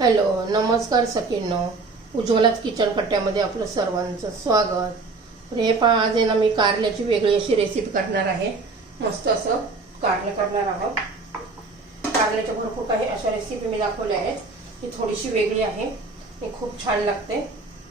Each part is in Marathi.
हॅलो नमस्कार सखींनो. उज्ज्वलाच किचन कट्ट्यामध्ये आपलं सर्वांचं स्वागत. हे पहा आज आहे ना मी कारल्याची वेगळी अशी रेसिपी करणार आहे. मस्त असं कारलं करणार आहोत. कारल्याच्या भरपूर काही अशा रेसिपी मी दाखवल्या आहेत. ही थोडीशी वेगळी आहे. ही खूप छान लागते.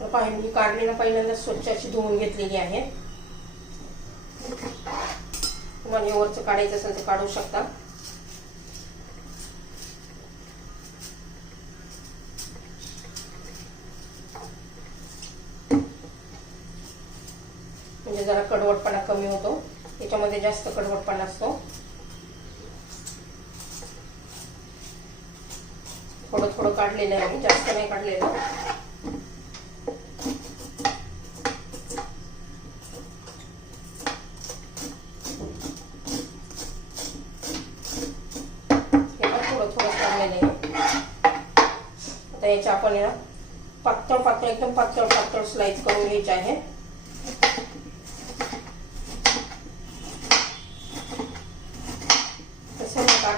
तर पहा मी कारलीला पहिल्यांदा स्वच्छ अशी धुवून घेतलेली आहे. तुम्हाला हे वरचं काढायचं असेल तर काढू शकता. म्हणजे जरा कडवटपणा कमी होतो. त्याच्यामध्ये जास्त कडवटपणा असतो. थोडं थोडं काढलेलं आहे जास्त नाही काढलेलं. हे पण थोडं थोडं काढलेलं आहे. आता याच्या आपण पातळ पातळ एकदम पातळ पातळ स्लाइस करून घ्यायचे आहे.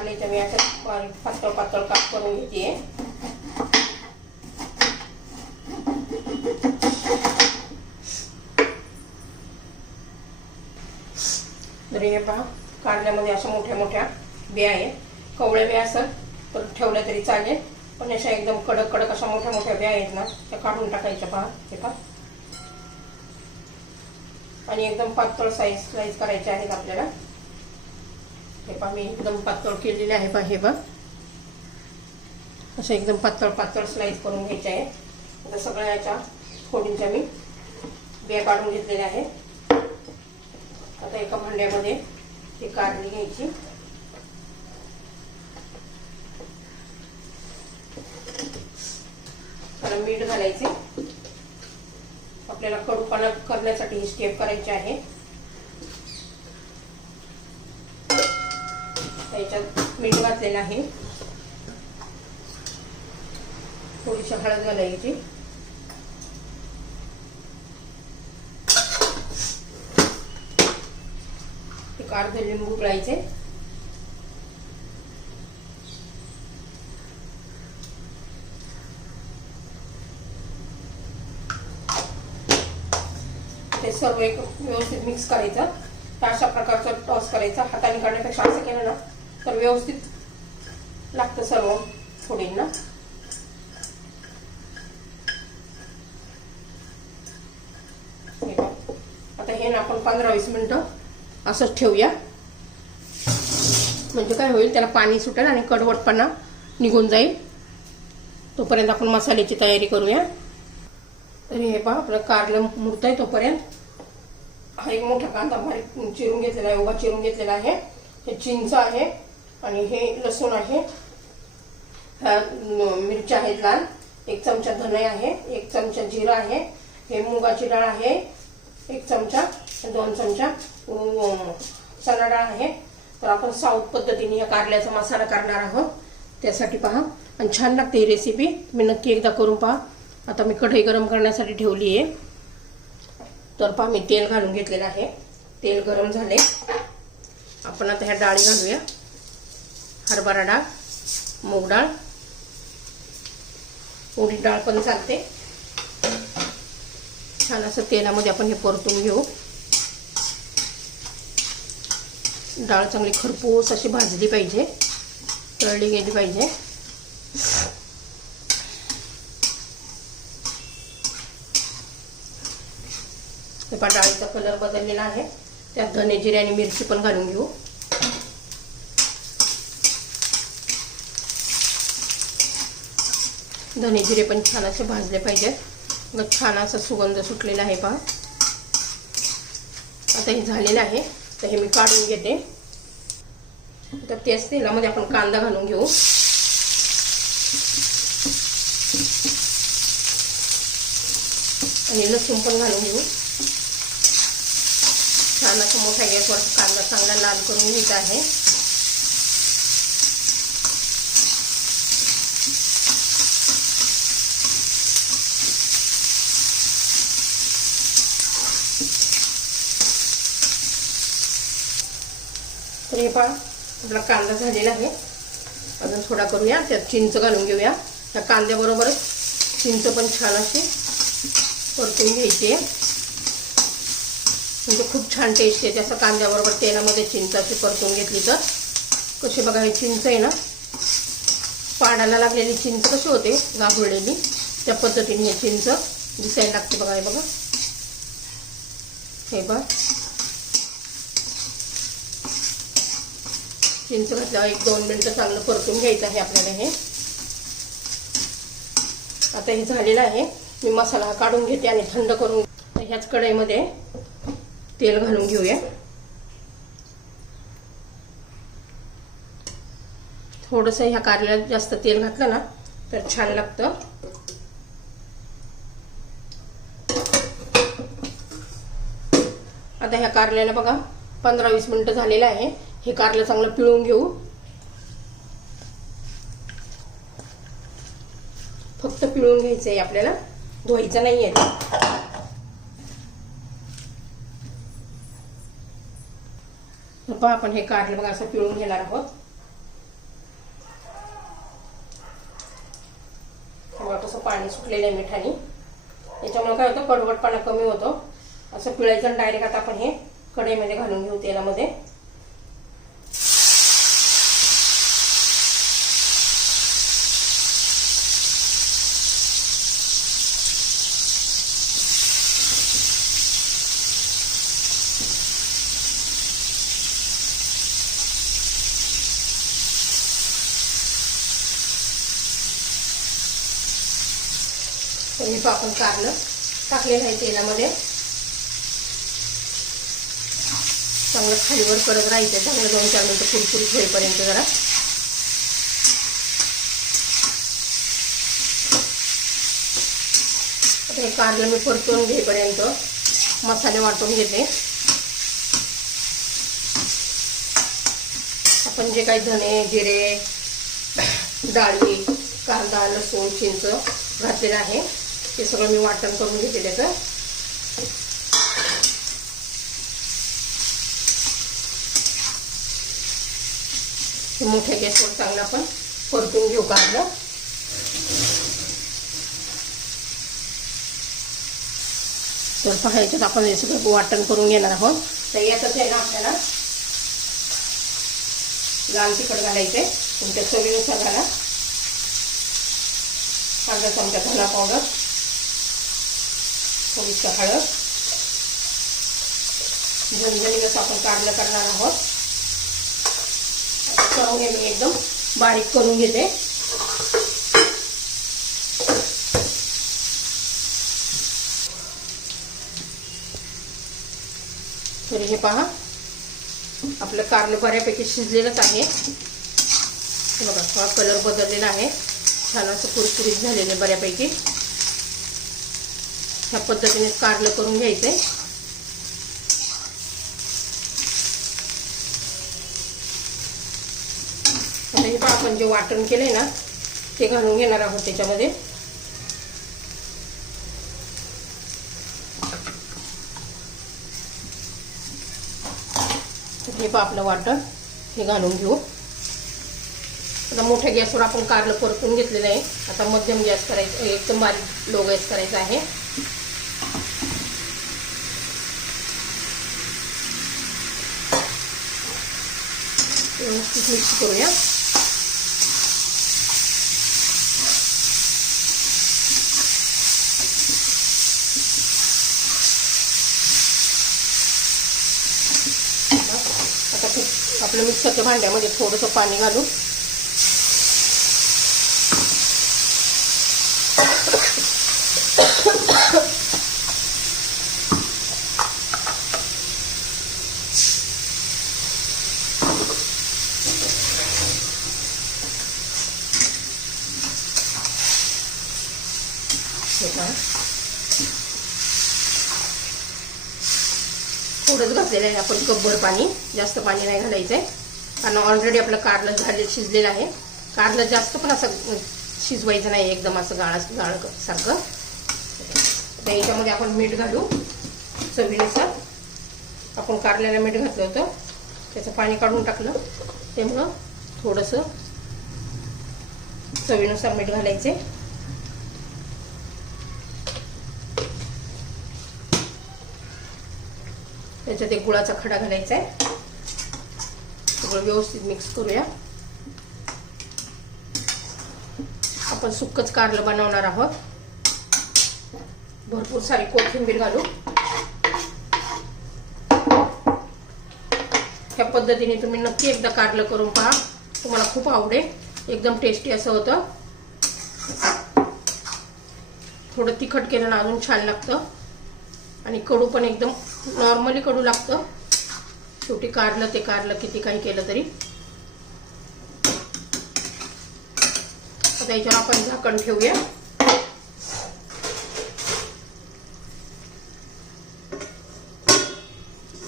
कांद्याच्या मी अशा पातळ पातळ काप करून घेते. तर हे पहा कांद्यामध्ये अशा मोठ्या मोठ्या बिया आहेत. कवळ्या बिया असेल तर ठेवल्या तरी चालेल. पण अशा एकदम कडक कडक अशा मोठ्या मोठ्या बिया आहेत ना त्या काढून टाकायच्या पहा हे पहा. आणि एकदम पातळ साईज स्लाइस करायचे आहेत आपल्याला. हे पहा मी एकदम पातळ केलेले आहे पहा हे बघ. असं एकदम पातळ पातळ स्लाईस करून घ्यायचे आहे. आता सगळ्या याच्या फोडींच्या मी बिया काढून घेतलेल्या आहे. आता एका भांड्यामध्ये ही कारली घ्यायची. त्याला मीठ घालायचे. आपल्याला कडूपणा करण्यासाठी ही स्टेप करायची आहे. त्याच्यात मीठ घातलेलं आहे. थोडीशी हळद घालायची. एक अर्ध लिंबू पिळायचे ते सर्व एक व्यवस्थित मिक्स करायचं. अशा प्रकारचं टॉस करायचा. हाताने काढण्यापेक्षा असं केलं ना तर व्यवस्थित लागतं सर्व फोडींना. आता हे ना आपण पंधरा वीस मिनटं असंच ठेवूया. म्हणजे काय होईल त्याला पाणी सुटेल आणि कडवटपणा निघून जाईल. तोपर्यंत आपण मसाल्याची तयारी करूया. तरी हे पहा आपलं कारलं मुरत आहे तोपर्यंत. हा एक मोठा कांदा बारीक चिरून घेतलेला आहे उभा चिरून घेतलेला आहे. हे चिंच आहे. आणि हे लसूण आहे. ह्या मिरच्या आहेत लाल. एक चमचा धने आहे एक चमचा जिरा आहे हे मुगाची डाळ आहे. एक चमचा दोन चमचा अं, चणा डाळ आहे. तर आपण साऊथ पद्धतीने या कारल्याचा मसाला करणार आहोत. त्यासाठी पहा. आणि छान लागते ही रेसिपी तुम्ही नक्की एकदा करून पहा. आता मी कढई गरम करण्यासाठी ठेवली आहे. तर पहा मी तेल घालून घेतलेलं आहे. तेल गरम झाले आपण आता ह्या डाळी घालूया. हरभरा डाळ मूग डाळ. उडी डाळ पण चालते. छान असं तेलामध्ये आपण हे परतून घेऊ. डाळ चांगली खरपूस अशी भाजली पाहिजे. तळली गेली पाहिजे. हे डाळीचा कलर बदललेला आहे. त्यात धने जिरे आणि मिरची पण घालून घेऊ. धने जिरे पण छान असे भाजले पाहिजेत. मग छान असा सुगंध सुटलेला आहे पहा. आता हे झालेलं आहे तर हे मी काढून घेते. तर त्याच तेलामध्ये आपण कांदा घालून घेऊ. आणि लसूण पण घालून घेऊ. छान असा मोठा गॅसवर कांदा चांगला लाल करून घेत आहे. तर हे पहा आपला कांदा झालेला आहे. अजून थोडा करूया त्यात चिंच घालून घेऊया. त्या कांद्याबरोबरच चिंच पण छान अशी परतून घ्यायची. आहे म्हणजे खूप छान टेस्ट येते असं कांद्याबरोबर तेलामध्ये चिंच अशी परतून घेतली तर. कशी बघा हे चिंच आहे ना? पाडाला लागलेली चिंच कशी होते? गाभुरलेली त्या पद्धतीने हे चिंच दिसायला लागते बघा हे बघा. हे बघा. चिंच घातल्यावर एक दोन मिनटं चांगलं परतून घ्यायचं आहे आपल्याला हे. आता हे झालेलं आहे. मी मसाला काढून घेते आणि थंड करून ह्याच कढईमध्ये तेल घालून घेऊया. थोडंसं ह्या कारल्यात जास्त तेल घातलं ना तर छान लागतं. आता ह्या कारल्याला बघा पंधरा वीस मिनिटं झालेलं आहे. हे कारलं चांगलं पिळून घेऊ. फक्त पिळून घ्यायचं आहे आपल्याला. धुवायचं नाही आहे पहा आपण हे कारलं बघा असं पिळून घेणार आहोत. तसं कसं पाणी सुटलेलं आहे मिठाने. याच्यामुळे काय होतं कडवटपणा कमी होतो. असं पिळायचं आणि डायरेक्ट आता आपण हे कढईमध्ये घालून घेऊ तेलामध्ये. तर मी आपण कारलं टाकलेलं आहे तेलामध्ये. चांगलं खालीवर करत राहायचं चांगलं दोन चार मिनटं कुरकुरीत होईपर्यंत जरा. आता हे कारलं मी परतून घेईपर्यंत मसाले वाटून घेते. आपण जे काही धने जिरे डाळी कांदा लसूण चिंच घातलेलं आहे. ते सगळं मी वाटण करून घेते त्याचं मोठ्या गॅसवर चांगलं आपण परतून घेऊ काढलं तर पहा याच्यात आपण हे सगळं वाटण करून घेणार आहोत. तर यातच आहे ना आपल्याला लाल तिखट घालायचे तुमच्या चवीनुसार घाला. अर्धा चमचा धना पावडर. थोडीशी हळद झणझणीनं आपण काढलं करणार आहोत. करून घे मी एकदम. बारीक करून घेते. तरी हे पहा. आपलं कारलं बऱ्यापैकी शिजलेलंच आहे. बघा थोडा कलर बदललेला आहे. छान असं कुरकुरीत झालेलं आहे बऱ्यापैकी. ह्या पद्धतीने कारलं करून घ्यायचंय. आता हे आपण जे वाटण केलंय ना ते घालून घेणार आहोत त्याच्यामध्ये. हे पण आपलं वाटण हे घालून घेऊ. आता मोठ्या गॅसवर आपण कारलं परतून घेतलेलं आहे. आता मध्यम गॅस करायचं एकदम बारीक लो गॅस करायचा आहे. व्यवस्थित मिक्स करूया. आता आपलं मिक्सरच्या भांड्यामध्ये थोडंसं पाणी घालू थोडंच घातलेलं आहे आपण गब्बर पाणी. जास्त पाणी नाही घालायचं आहे कारण ऑलरेडी आपलं कारलं झाले शिजलेलं आहे. कारलं जास्त पण असं शिजवायचं नाही एकदम असं गाळ गाळ सारखं. तर याच्यामध्ये आपण मीठ घालू. चवीनुसार. आपण कारल्याला मीठ घातलं होतं. त्याचं पाणी काढून टाकलं. त्यामुळं थोडंसं चवीनुसार मीठ घालायचे त्याच्यात एक गुळाचा खडा घालायचा आहे सगळं व्यवस्थित मिक्स करूया. आपण सुक्कच कारलं बनवणार आहोत. भरपूर सारी कोथिंबीर घालू. ह्या पद्धतीने तुम्ही नक्की एकदा कारलं करून पहा. तुम्हाला खूप आवडेल. एकदम टेस्टी असं होतं. थोडं तिखट केलं ना अजून छान लागतं. आणि कडू पण एकदम नॉर्मली कडू लागतं. शेवटी काढलं ते काढलं किती काही केलं तरी. आता याच्यावर आपण झाकण ठेवूया.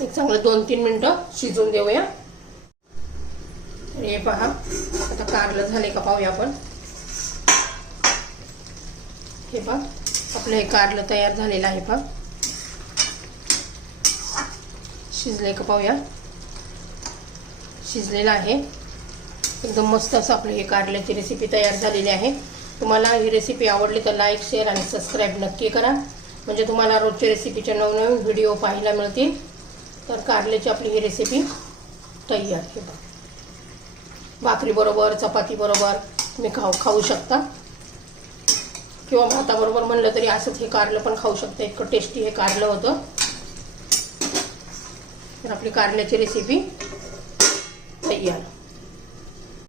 एक चांगलं दोन तीन मिनटं शिजून देऊया. हे पहा आता कारलं झाले का पाहूया आपण. हे पहा आपलं हे कारलं तयार झालेलं आहे पहा. शिजले का पाहूया. शिजलेलं आहे. एकदम मस्त असं आपलं हे कारल्याची रेसिपी तयार झालेली आहे. तुम्हाला ही रेसिपी आवडली तर लाईक शेअर आणि सबस्क्राईब नक्की करा. म्हणजे तुम्हाला रोजच्या रेसिपीचे नवनवीन व्हिडिओ पाहायला मिळतील. तर कारल्याची आपली ही रेसिपी तयार हे भाकरीबरोबर चपातीबरोबर तुम्ही खाऊ खाऊ शकता. किंवा भाताबरोबर म्हणलं तरी असंच हे कारलं पण खाऊ शकता. इतकं टेस्टी हे कारलं होतं. तर आपली कारल्याची रेसिपी तयार.